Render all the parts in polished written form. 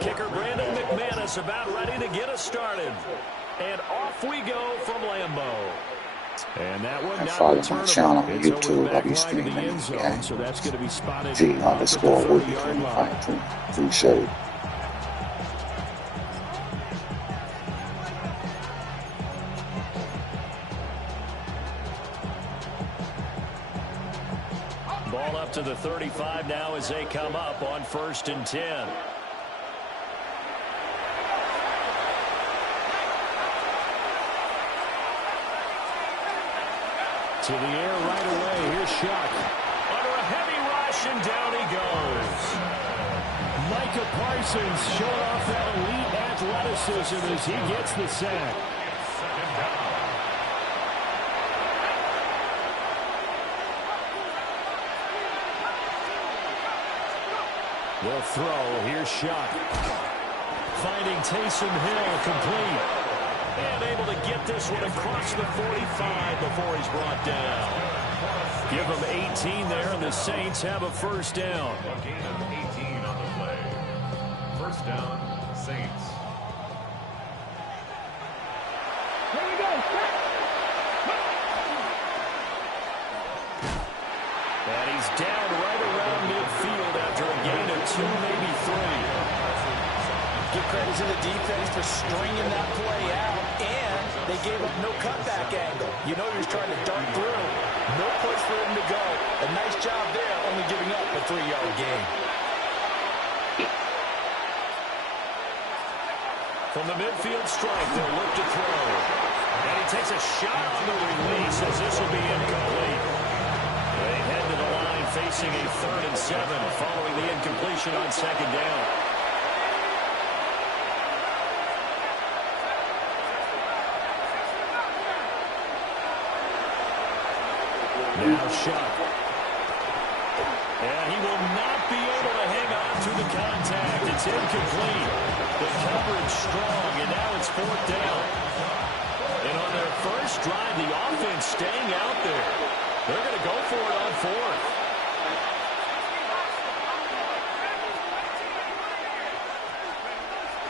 kicker, Brandon McManus, about ready to get us started. And off we go from Lambeau. And that one not follow my channel on it's YouTube. I'll be streaming the game. so that's going to be spotted G_Woody25. Appreciate it. Ball up to the 35 now as they come up on 1st and 10. To the air right away. Here's Shuck. Under a heavy rush, and down he goes. Micah Parsons showing off that elite athleticism as he gets the sack. They'll throw. Here's Shuck. Finding Taysom Hill complete. And able to get this one across the 45 before he's brought down. Give him 18 there, and the Saints have a 1st down. A gain of 18 on the play. 1st down, Saints. Here we go. And he's down right around midfield after a gain of 2, maybe 3. Give credit to the defense for stringing that play out, and they gave up no cutback angle. You know he was trying to dart through. No place for him to go. A nice job there, only giving up a 3-yard gain. From the midfield stripe, they'll look to throw. And he takes a shot on the release as this will be incomplete. They head to the line facing a 3rd and 7 following the incompletion on 2nd down. Now Shuck. And he will not be able to hang on to the contact. It's incomplete. The coverage strong, and now it's 4th down. And on their first drive, the offense staying out there. They're going to go for it on 4th.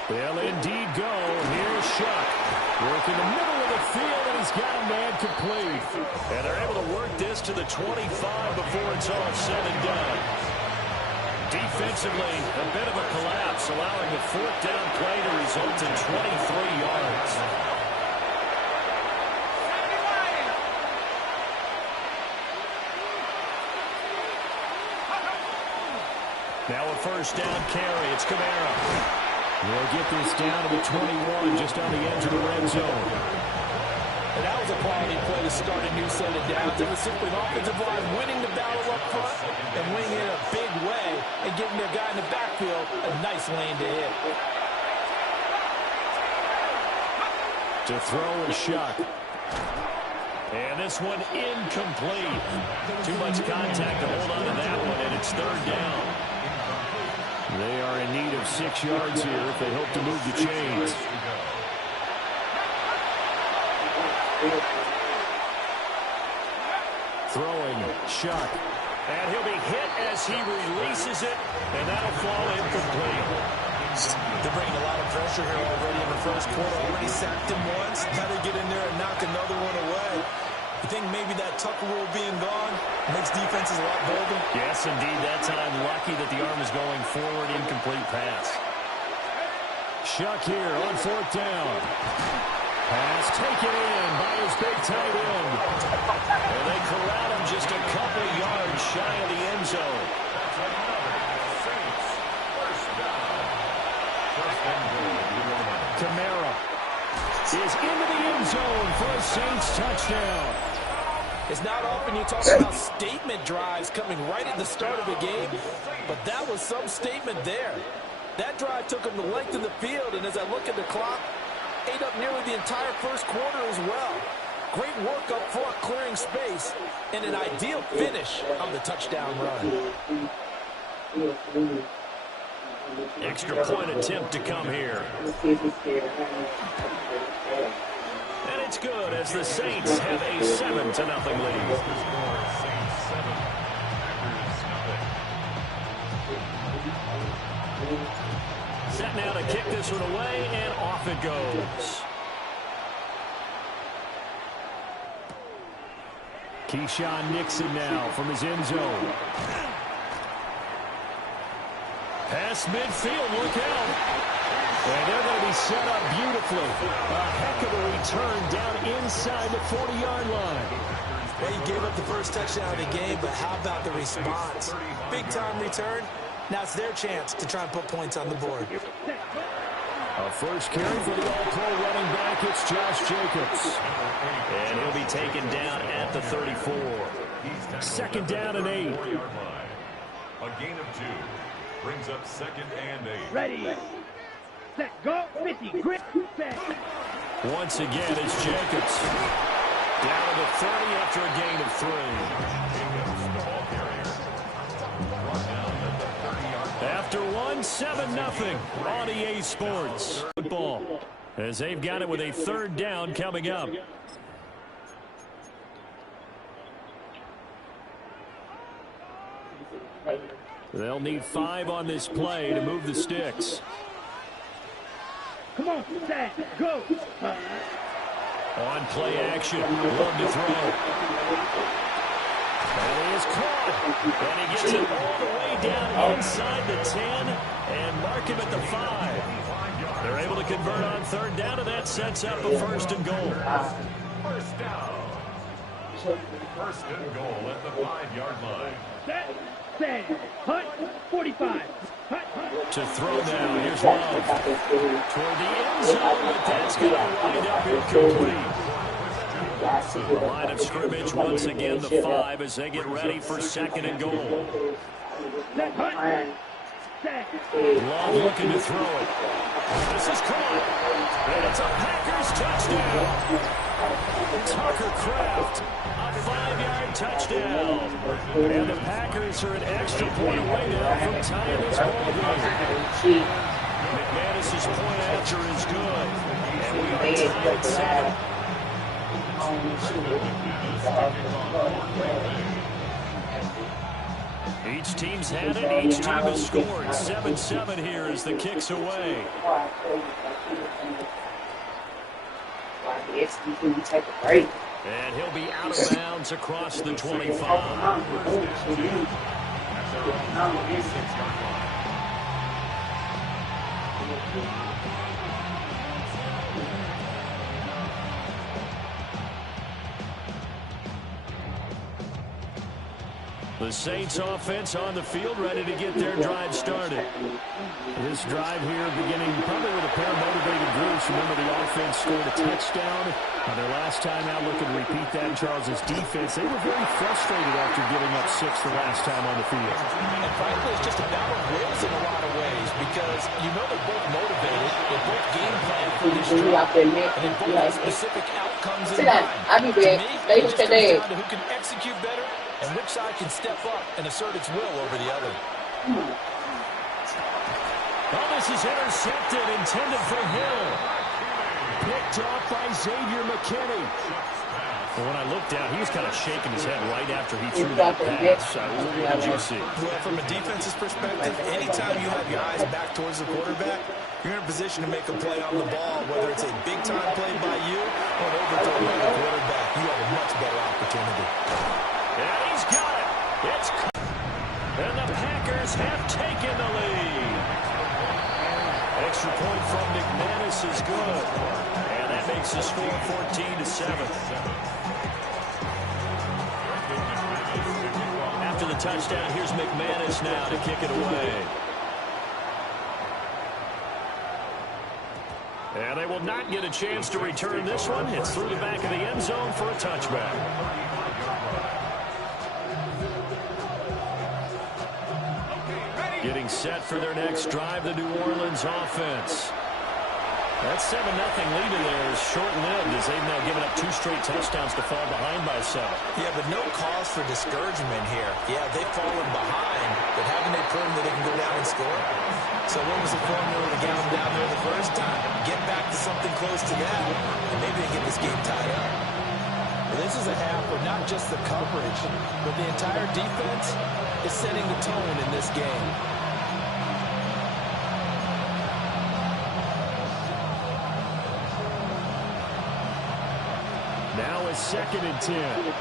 They'll indeed go. Here's Shuck. Work in the middle of the field, and he's got a man complete. And they're able to work this to the 25 before it's all said and done. Defensively, a bit of a collapse, allowing the 4th down play to result in 23 yards. Now a 1st down carry. It's Kamara. We'll get this down to the 21, just on the edge of the red zone. And that was a quality play to start a new set of downs. It was simply an offensive line winning the battle up front and winning it in a big way and giving their guy in the backfield a nice lane to hit. To throw is Shuck. And this one incomplete. Too much contact to hold on to that one, and it's 3rd down. They are in need of 6 yards here if they hope to move the chains. Throwing, Shuck. And he'll be hit as he releases it, and that'll fall incomplete. They're bringing a lot of pressure here already in the 1st quarter. Already sacked him once. Now they get in there and knock another one away. You think maybe that Tucker rule being gone makes defenses a lot bolder? Yes, indeed. That time, lucky that the arm is going forward. Incomplete pass. Shuck here on 4th down. Pass taken in by his big tight end. And they corral him just a couple yards shy of the end zone. Kamara is into the end zone for a Saints touchdown. It's not often you talk about statement drives coming right at the start of a game, but that was some statement there. That drive took them the length of the field, and as I look at the clock, ate up nearly the entire 1st quarter as well. Great work up front, clearing space, and an ideal finish on the touchdown run. Extra point attempt to come here. And it's good as the Saints have a 7-0 lead. Setting now to kick this one away, and off it goes. Keyshawn Nixon now from his end zone. Past midfield, look out. And they're going to be set up beautifully. A heck of a return down inside the 40-yard line. Well, he gave up the first touchdown of the game, but how about the response? Big-time return. Now it's their chance to try and put points on the board. A first carry for the all-pro running back. It's Josh Jacobs. And he'll be taken down at the 34. Second down and 8. A gain of 2 brings up 2nd and 8. Ready, set, go, 50, grip, set. Once again, it's Jacobs. Down to the 30 after a gain of 3. Jacobs, the ball carrier. Brought down at the 30-yard line. After 7-0 on EA Sports football, as they've got it with a 3rd down coming up. They'll need 5 on this play to move the sticks. Come on, set, go. On play action, love to throw. And he is caught. And he gets it all the way down inside the 10 and mark him at the 5. They're able to convert on 3rd down, and that sets up a 1st and goal. First down. 1st and goal at the 5-yard line. Set, hunt, 45. To throw now, here's Love. Toward the end zone, but that's going to wind up incomplete. The line of scrimmage, once again, the 5 as they get ready for 2nd and goal. Set, hunt, set. Love looking to throw it. This is caught. And it's a Packers touchdown. Tucker Kraft, a 5-yard touchdown. And the Packers are an extra point away now from tying this ball game. McManus's point after is good. And we are tied at 7. Each team's had it. Each team has scored. 7-7 here as the kick's away. And he'll be out of bounds across the 25. The Saints offense on the field, ready to get their drive started. This drive here beginning probably with a pair of motivated groups. Remember, the offense scored a touchdown on their last time out. Looking to repeat that in Charles's defense. They were very frustrated after giving up 6 the last time on the field. And frankly, it's just a battle of wills in a lot of ways because you know they're both motivated. They're both game planning for this drive. And they both have specific outcomes in mind. I'll be back. To me, it just comes down to who can execute better and which side can step up and assert its will over the other. Oh, this is intercepted, intended for Hill. Picked off by Xavier McKinney. Well, when I looked down, he was kind of shaking his head right after he threw that pass. What did you see? Well, from a defense's perspective, anytime you have your eyes back towards the quarterback, you're in a position to make a play on the ball, whether it's a big-time play by you or an overthrow by the quarterback. You have a much better opportunity. And he's got it. It's and the Packers have taken the lead. Extra point from McManus is good. And that makes the score 14-7. After the touchdown, here's McManus now to kick it away. And they will not get a chance to return this one. It's through the back of the end zone for a touchback. Getting set for their next drive, the New Orleans offense. That 7-0 lead in there is short-lived as they've now given up 2 straight touchdowns to fall behind by 7. Yeah, but no cause for discouragement here. Yeah, they've fallen behind, but haven't they proven that they can go down and score? So what was the formula to get them down there the first time? Get back to something close to that, and maybe they get this game tied up. Well, this is a half where not just the coverage, but the entire defense is setting the tone in this game. Now a 2nd and 10.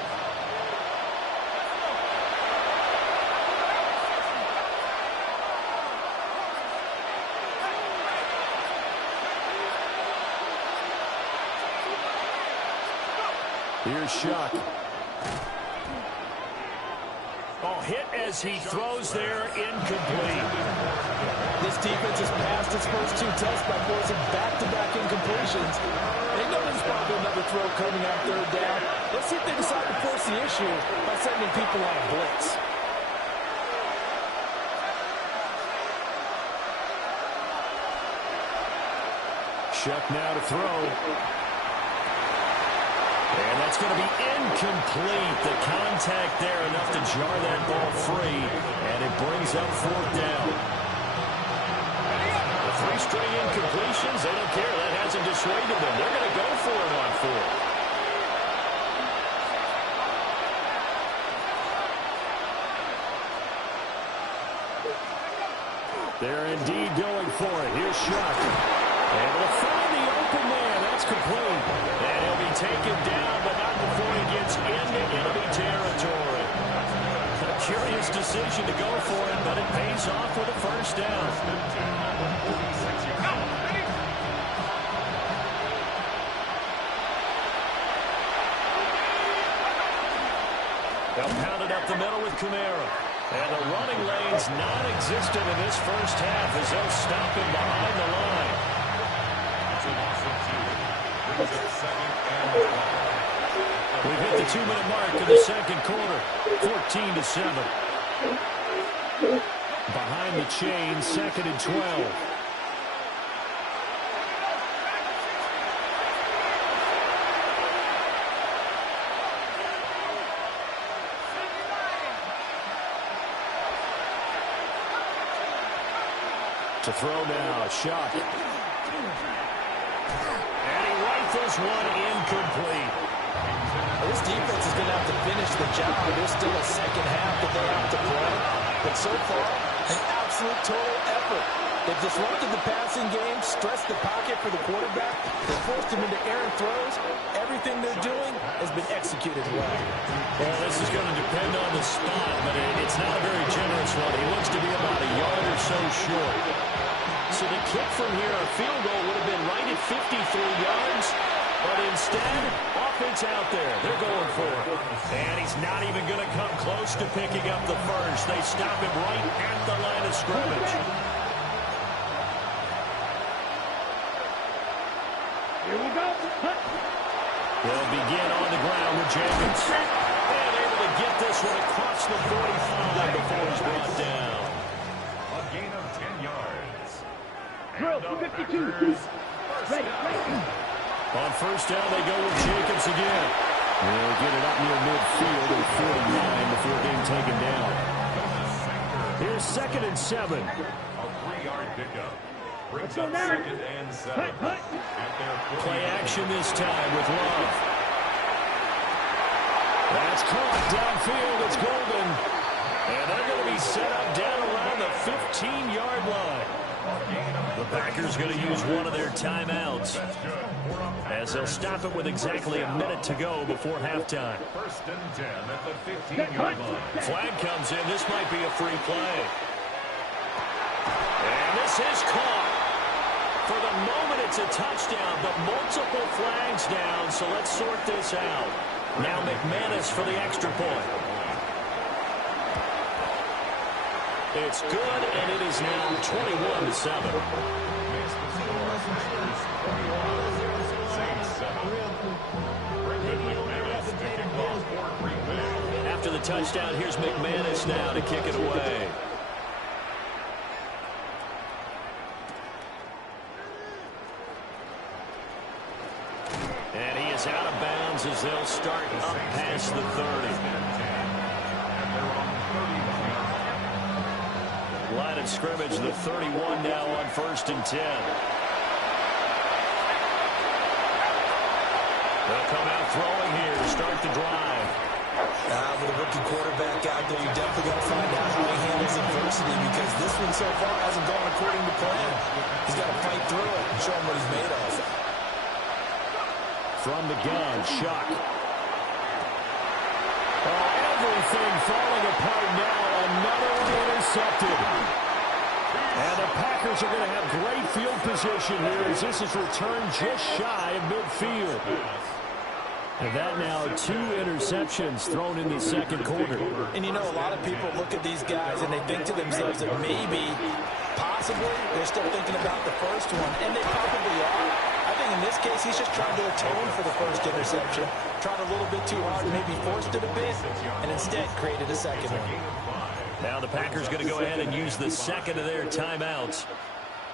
Here's Shuck. Oh, hit as he throws there, incomplete. This defense has passed its first 2 tests by forcing back-to-back incompletions. They know there's probably another throw coming on 3rd down. Let's see if they decide to force the issue by sending people on a blitz. Shuck now to throw. And that's going to be incomplete. The contact there enough to jar that ball free. And it brings up 4th down. The 3 straight incompletions, they don't care. That hasn't dissuaded them. They're going to go for it on 4th. They're indeed going for it. Here's Shuck. Able to find the open man. That's complete. And he'll be taken down, but not before he gets into enemy territory. A curious decision to go for it, but it pays off with a 1st down. They'll pound it up the middle with Kamara. And the running lane's non-existent in this first half as they'll stop him behind the line. We've hit the 2-minute mark in the 2nd quarter. 14-7. Behind the chain, 2nd and 12. To throw now, Shuck. And he rifles one incomplete. Well, this defense is going to have to finish the job. There's still a 2nd half that they have to play. But so far, an absolute total effort. They've disrupted the passing game, stressed the pocket for the quarterback. They've forced him into errant throws. Everything they're doing has been executed well. Well, this is going to depend on the spot, but it's not a very generous one. He looks to be about a yard or so short. So the kick from here, a field goal, would have been right at 53 yards. But instead, offense out there. They're going for it. And he's not even going to come close to picking up the 1st. They stop him right at the line of scrimmage. Here we go. They'll begin on the ground with Jenkins. And able to get this one across the 45 before he's brought down. A gain of 10 yards. Drill 52. Ready. On 1st down, they go with Jacobs again. They'll get it up near midfield at 49 before being taken down. Here's 2nd and 7. A 3-yard pickup. Brings up 2nd and 7. Play action this time with Love. That's caught downfield. It's Golden. And they're going to be set up down around the 15-yard line. The Packers going to use one of their timeouts as they'll stop it with exactly a minute to go before halftime. 1st and 10 at the 15-yard line. Flag comes in. This might be a free play. And this is caught. For the moment, it's a touchdown, but multiple flags down, so let's sort this out. Now McManus for the extra point. It's good, and it is now 21-7. After the touchdown, here's McManus now to kick it away. And he is out of bounds as they'll start up past the 30. Line of scrimmage, the 31 now on 1st and 10. They'll come out throwing here to start the drive. With a rookie quarterback out there, you definitely got to find out how he handles adversity, because this one so far hasn't gone according to plan. He's got to fight through it and show him what he's made of. From the gun, Shuck. Oh, everything falling apart now. Another one intercepted. And the Packers are going to have great field position here as this is returned just shy of midfield. And that now 2 interceptions thrown in the second quarter. And you know, a lot of people look at these guys and they think to themselves that maybe, possibly, they're still thinking about the first one. And they probably are. I think in this case, he's just trying to atone for the first interception. Tried a little bit too hard, maybe forced it a bit, and instead created a second one. Now the Packers going to go ahead and use the second of their timeouts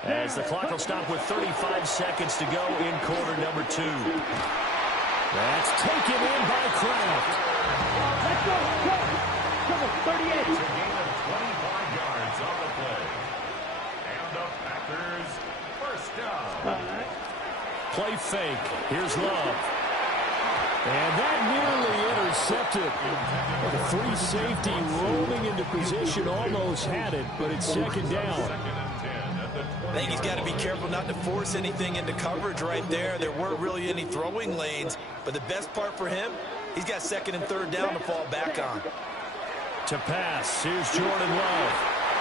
as the clock will stop with 35 seconds to go in quarter number 2. That's taken in by Kraft. Let's go. Trouble, 38. It's a gain of 25 yards on the play. And the Packers first down. Play fake. Here's Love. And that nearly intercepted. The free safety rolling into position almost had it, but it's second down. I think he's got to be careful not to force anything into coverage right there. There weren't really any throwing lanes, but the best part for him, he's got second and third down to fall back on. To pass, here's Jordan Love.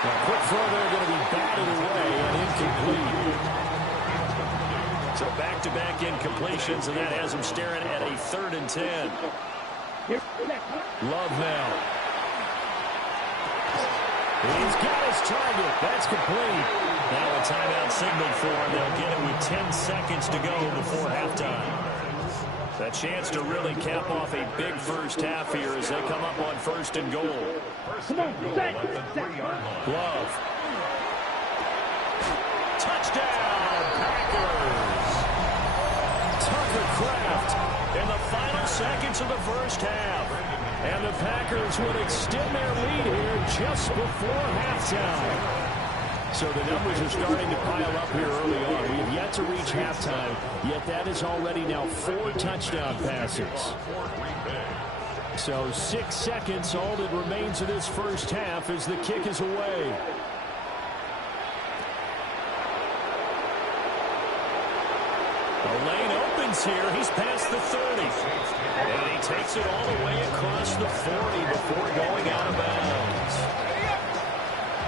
A quick throw there going to be batted away and incomplete. So back-to-back incompletions, and that has him staring at a 3rd and 10. Love now. He's got his target. That's complete. Now a timeout signaled for him. They'll get it with 10 seconds to go before halftime. A chance to really cap off a big first half here as they come up on 1st and goal. Come on, set. Love. Touchdown, Packers. Tucker Kraft in the final seconds of the first half. And the Packers would extend their lead here just before halftime. So the numbers are starting to pile up here early on. We have yet to reach halftime, yet that is already now 4 touchdown passes. So 6 seconds, all that remains of this first half as the kick is away. The lane opens here. He's past the 30. And he takes it all the way across the 40 before going out of bounds.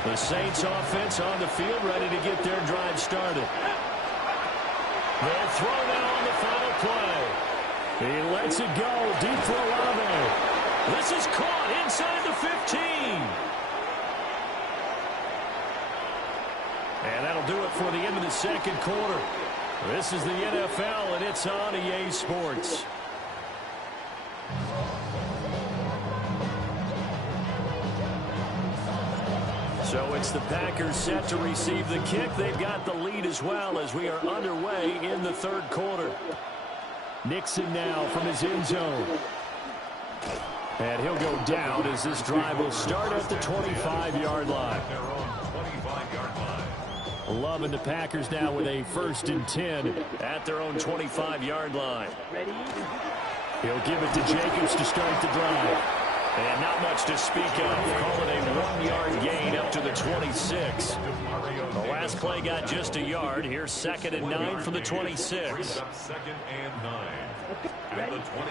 The Saints offense on the field, ready to get their drive started. They'll throw now on the final play. He lets it go deep for Olave. This is caught inside the 15. And that'll do it for the end of the second quarter. This is the NFL, and it's on EA Sports. So it's the Packers set to receive the kick. They've got the lead as well as we are underway in the third quarter. Nixon now from his end zone. And he'll go down as this drive will start at the 25-yard line. Love and the Packers now with a 1st and 10 at their own 25-yard line. He'll give it to Jacobs to start the drive. And not much to speak of. Call it a 1-yard gain up to the 26. The last play got just a yard. Here's 2nd and 9 from the 26.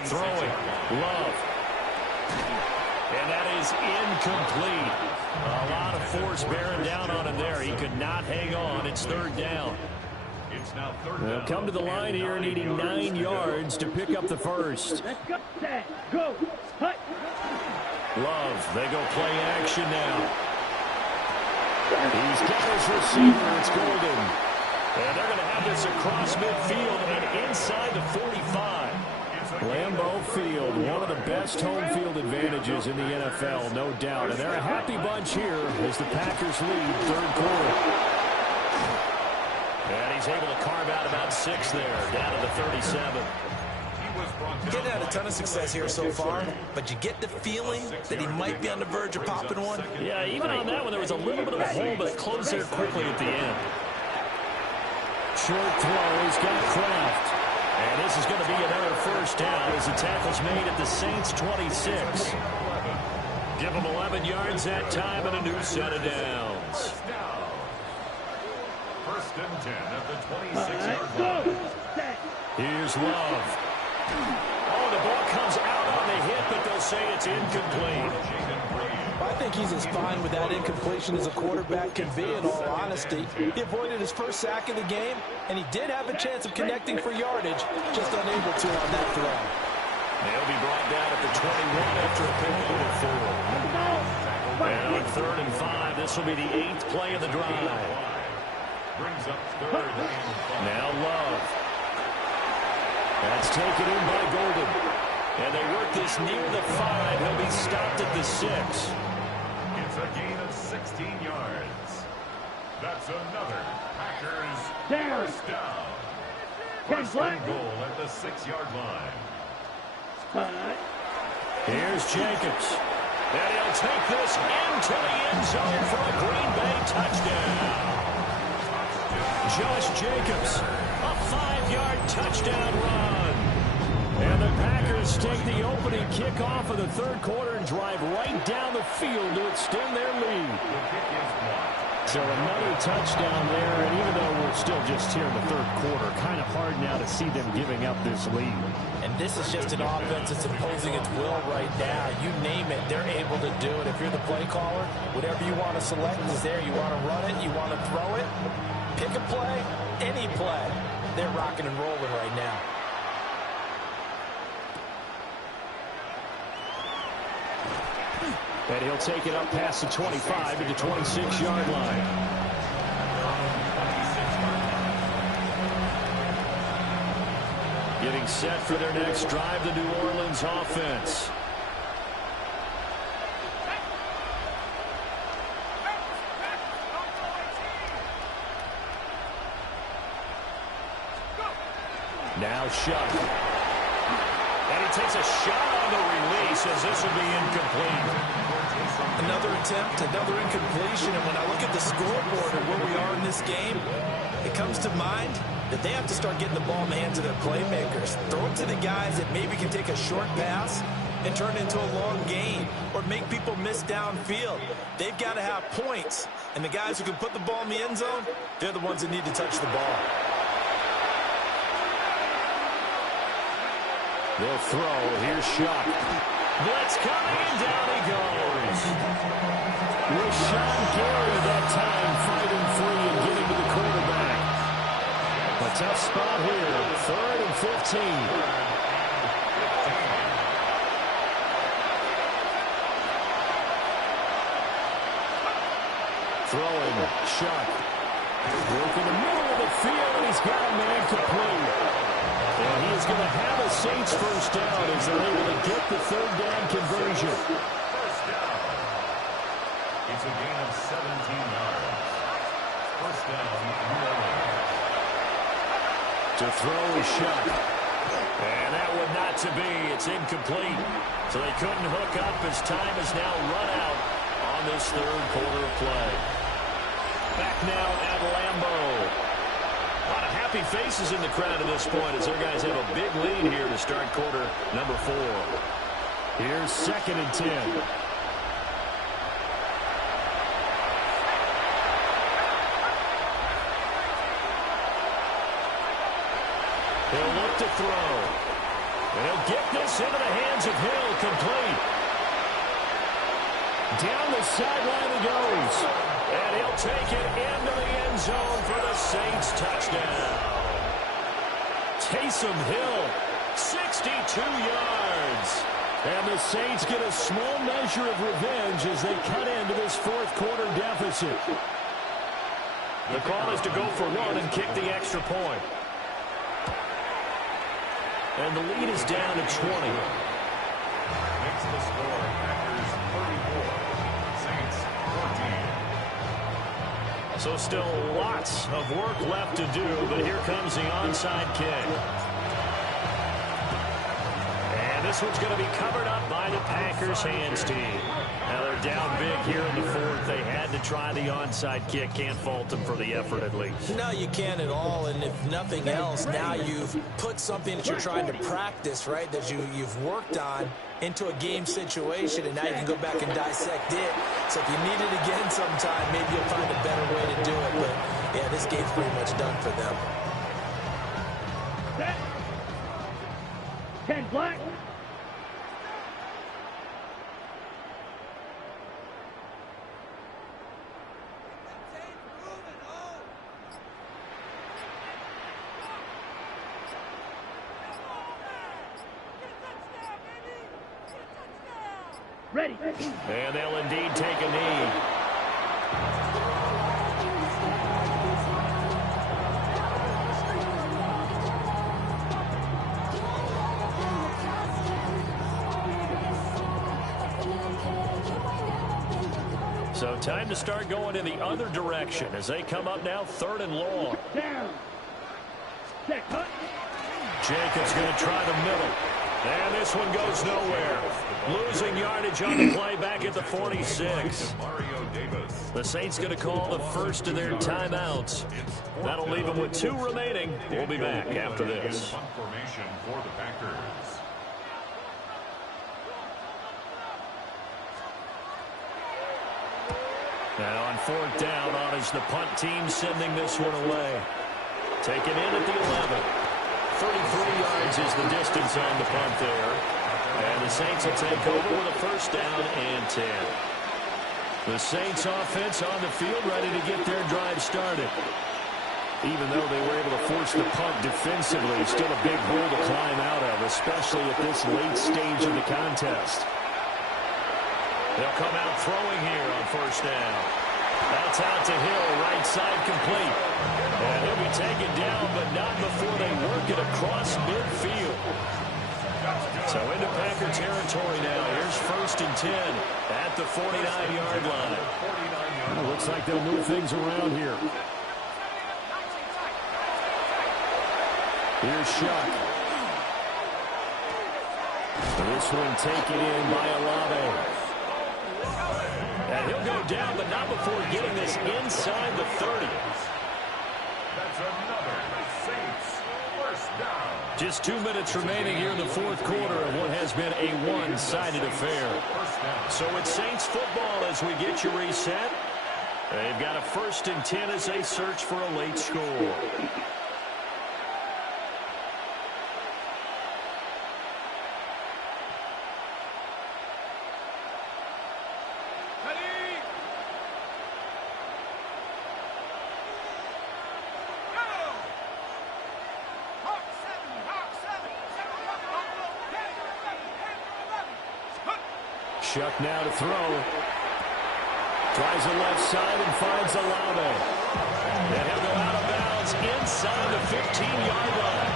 Throwing. Love. And that is incomplete. A lot of force bearing down on him there. He could not hang on. It's 3rd down. They'll come to the line here needing 9 yards to pick up the first. Let's go, set, go, hut. Love, they go play action now. He's got his receiver. It's Golden. And they're going to have this across midfield and inside the 45. Lambeau Field, one of the best home field advantages in the NFL, no doubt. And they're a happy bunch here as the Packers lead 3rd quarter. And he's able to carve out about 6 there, down to the 37. Getting had a ton of success here so far, but you get the feeling that he might be on the verge of popping one. Yeah, even on that one, there was a little bit of a hole, but it closed there quickly at the end. Short throw, he's got Kraft. And this is going to be another 1st down as the tackle's made at the Saints' 26. Give them 11 yards that time and a new set of downs. 1st and 10 at the 26-yard line. Here's Love. Oh, the ball comes out on the hit, but they'll say it's incomplete. I think he's as fine with that incompletion as a quarterback can be, in all honesty. He avoided his first sack of the game, and he did have a chance of connecting for yardage, just unable to on that throw. They'll be brought down at the 21 after a pickup of 4. And on 3rd and 5, this will be the 8th play of the drive. Brings up 3rd and 5. Now Love. That's taken in by Golden. And they work this near the 5. He'll be stopped at the 6. It's a gain of 16 yards. That's another Packers Down. first down. Ken First Black. and goal at the 6-yard line. Here's Jacobs. And he'll take this into the end zone for a Green Bay touchdown. Josh Jacobs, a 5-yard touchdown run. And the Packers take the opening kickoff of the 3rd quarter and drive right down the field to extend their lead. The kick is blocked. So another touchdown there, and even though we're still just here in the 3rd quarter, kind of hard now to see them giving up this lead. And this is just an offense that's imposing its will right now. You name it, they're able to do it. If you're the play caller, whatever you want to select is there. You want to run it, you want to throw it, pick a play, any play. They're rocking and rolling right now. And he'll take it up past the 25 to the 26-yard line. Getting set for their next drive, the New Orleans offense. Now Shuck. And he takes a shot on the release as this will be incomplete. Another attempt, another incompletion, and when I look at the scoreboard and where we are in this game, it comes to mind that they have to start getting the ball in the hands of their playmakers. Throw it to the guys that maybe can take a short pass and turn it into a long gain or make people miss downfield. They've got to have points, and the guys who can put the ball in the end zone, they're the ones that need to touch the ball. They'll throw. Here's Shuck. Blitz coming, and down he goes. Rashawn Gary that time fighting free and getting to the quarterback. A tough spot here. 3rd and 15. Throwing. Shuck. Work in the middle of the field, and he's got a man complete. And he is going to have a Saints first down as they're able to get the 3rd down conversion. First down. It's a gain of 17 yards. First down, New Orleans. To throw is Shuck. And that would not to be. It's incomplete. So they couldn't hook up as time is now run out on this 3rd quarter of play. Back now at Lambeau. A lot of happy faces in the crowd at this point as their guys have a big lead here to start quarter number 4. Here's 2nd and 10. He'll look to throw. And he'll get this into the hands of Hill, complete. Down the sideline he goes. And he'll take it into the end zone for the Saints touchdown. Taysom Hill, 62 yards. And the Saints get a small measure of revenge as they cut into this 4th quarter deficit. The call is to go for 1 and kick the extra point. And the lead is down to 20. Makes the score Packers 34. Saints 14. So still lots of work left to do, but here comes the onside kick. And this one's going to be covered up by the Packers hands team. Now they're down big here in the 4th. They had to try the onside kick. Can't fault them for the effort at least. No, you can't at all, and if nothing else, now you've put something that you're trying to practice, right, that you've worked on into a game situation, and now you can go back and dissect it. So if you need it again sometime, maybe you'll find a better way to do it. But, yeah, this game's pretty much done for them. 10 black. Ready. And they'll indeed take a knee. So time to start going in the other direction as they come up now 3rd and long. Down. Set cut. Jacobs going to try the middle. And this one goes nowhere. Losing yardage on the play back at the 46. The Saints going to call the first of their timeouts. That'll leave them with 2 remaining. We'll be back after this. Formation for the Packers. Now on 4th down, on is the punt team sending this one away. Taken in at the 11. 33 yards is the distance on the punt there. And the Saints will take over with a 1st down and 10. The Saints offense on the field ready to get their drive started. Even though they were able to force the punt defensively, still a big hole to climb out of, especially at this late stage of the contest. They'll come out throwing here on 1st down. That's out to Hill, right side complete. And he'll be taken down, but not before they work it across midfield. So into Packer territory now. Here's 1st and 10 at the 49-yard line. Well, looks like they'll move things around here. Here's Shuck. This one taken in by Olave. And he'll go down, but not before getting this inside the 30. That's another Saints 1st down. Just 2 minutes remaining here in the 4th quarter of what has been a one-sided affair. So it's Saints football as we get you reset. They've got a 1st and 10 as they search for a late score. Shuck now to throw. Tries the left side and finds Olave. And he'll go out of bounds inside the 15-yard line.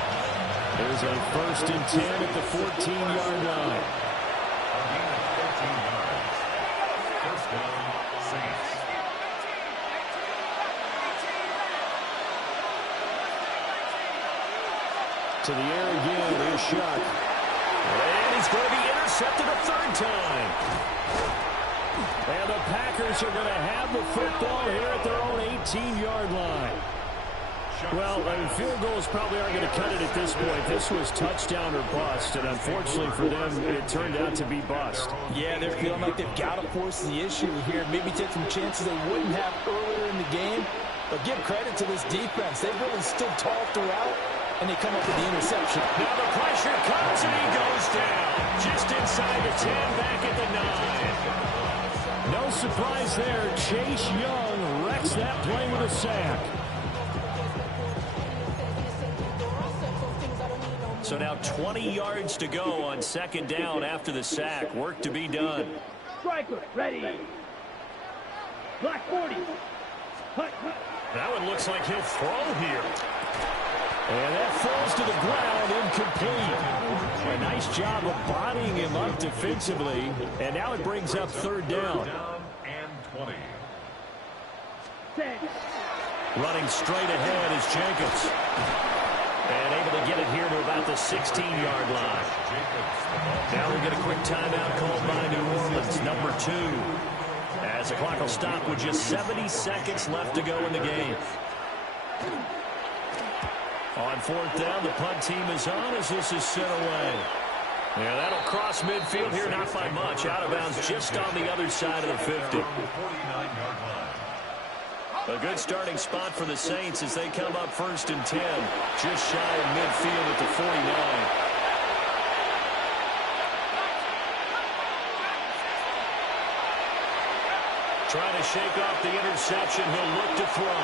There's a 1st and 10 at the 14-yard line. A gain of 13 yards. 1st down, Saints. To the air again. Here's Shuck. And he's going to be intercepted a 3rd time. And the Packers are going to have the football here at their own 18-yard line. Well, field goals probably aren't going to cut it at this point. This was touchdown or bust, and unfortunately for them, it turned out to be bust. Yeah, they're feeling like they've got to force the issue here. Maybe take some chances they wouldn't have earlier in the game. But give credit to this defense. They've really stood tall throughout, and they come up with the interception. Now the pressure comes, and he goes down. Just inside the 10, back at the 9. No surprise there. Chase Young wrecks that play with a sack. So now 20 yards to go on 2nd down after the sack. Work to be done. Striker, ready. Black 40. Hut. That one looks like he'll throw here. And that falls to the ground, incomplete. A nice job of bodying him up defensively. And now it brings up 3rd down. Down and 20. 10. Running straight ahead is Jacobs. And able to get it here to about the 16-yard line. Now we get a quick timeout called by New Orleans, number 2. As the clock will stop with just 70 seconds left to go in the game. On 4th down, the punt team is on as this is sent away. Yeah, that'll cross midfield here, not by much. Out of bounds just on the other side of the 50. A good starting spot for the Saints as they come up 1st and 10. Just shy of midfield at the 49. Trying to shake off the interception. He'll look to throw.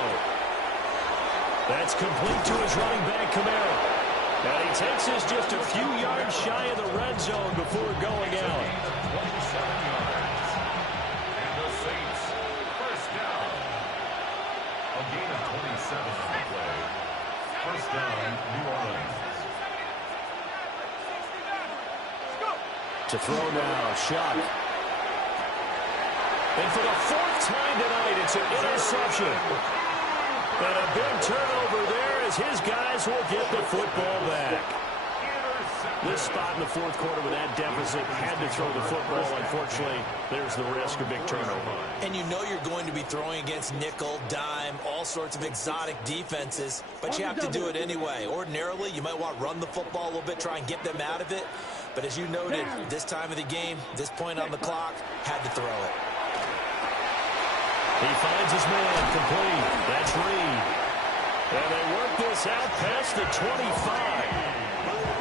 That's complete to his running back, Kamara. And he takes us just a few yards shy of the red zone before going out. 27 yards. And the Saints, first down. A gain of 27 on the play. First down, New Orleans. To throw now, Shock. And for the fourth time tonight, it's an interception. And a big turnover there as his guys will get the football back. This spot in the fourth quarter with that deficit had to throw the football. Unfortunately, there's the risk of big turnover. And you know you're going to be throwing against nickel, dime, all sorts of exotic defenses, but you have to do it anyway. Ordinarily, you might want to run the football a little bit, try and get them out of it. But as you noted, this time of the game, this point on the clock, had to throw it. He finds his man complete. That's Reed. And they work this out past the 25.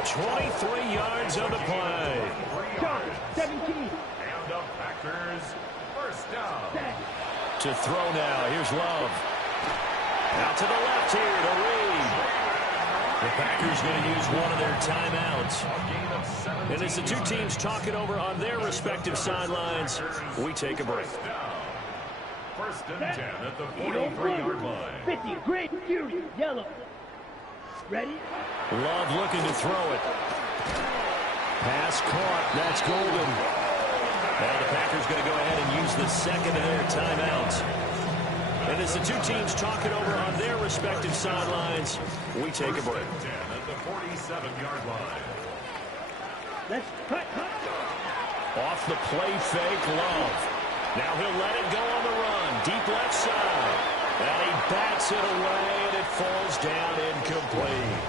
23 yards on the play. 17. And the Packers, first down. To throw now. Here's Love. Out to the left here to Reed. The Packers going to use one of their timeouts. And as the two teams talk it over on their respective sidelines, we take a break. First and 10 at the 43-yard line. 50, green, fury, yellow. Ready? Love looking to throw it. Pass caught. That's Golden. Now the Packers going to go ahead and use the second of their timeouts. And as the two teams talk it over on their respective sidelines, we take a break. 10 at the 47-yard line. Let's cut. Off the play fake, Love. Now he'll let it go on the run. Deep left side. And he bats it away, and it falls down incomplete.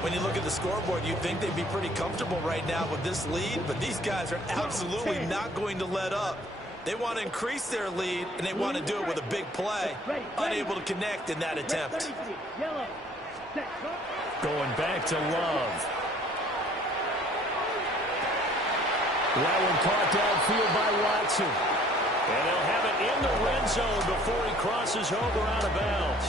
When you look at the scoreboard, you'd think they'd be pretty comfortable right now with this lead, but these guys are absolutely not going to let up. They want to increase their lead, and they want to do it with a big play. Unable to connect in that attempt. Yellow. Set, go. Going back to Love. That one caught downfield by Watson. And they'll have it in the red zone before he crosses over out of bounds.